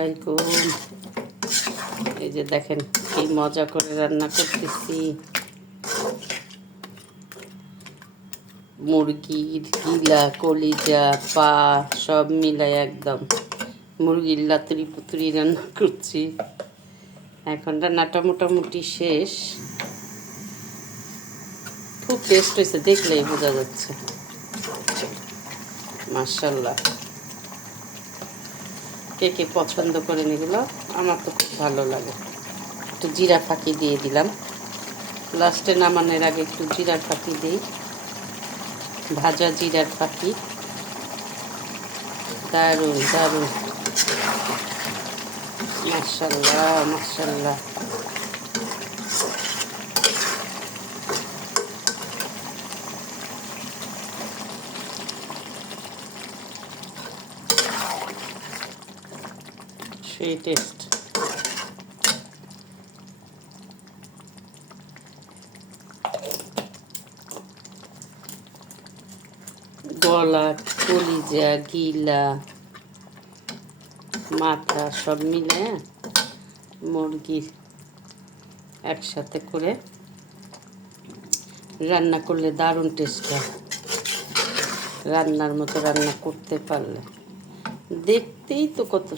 আলাইকুম। এই যে দেখেন কি মজা করে রান্না করতেছি। মুরগির গিলা, কলিজা, পা সব মিলাই একদম মুরগির লাতুরি পুতুরি রান্না করছি। এখন রান্নাটা মোটামুটি শেষ। খুব টেস্ট হয়েছে, দেখলেই বোঝা যাচ্ছে। মাশাআল্লাহ। কে কে পছন্দ করেন এগুলো? আমার তো খুব ভালো লাগে। একটু জিরা ফাঁকি দিয়ে দিলাম, লাস্টে নামানোর আগে একটু জিরার ফাঁকি দিই, ভাজা জিরার ফাঁকি। দারুণ দারুণ, মাশাআল্লাহ মাশাআল্লাহ। সেই টেস্ট। গলা, কলিজা, গিলা, মাথা সব মিলে মুরগির একসাথে করে রান্না করলে দারুণ টেস্ট হয়। রান্নার মতো রান্না করতে পারলে দেখতেই তো কত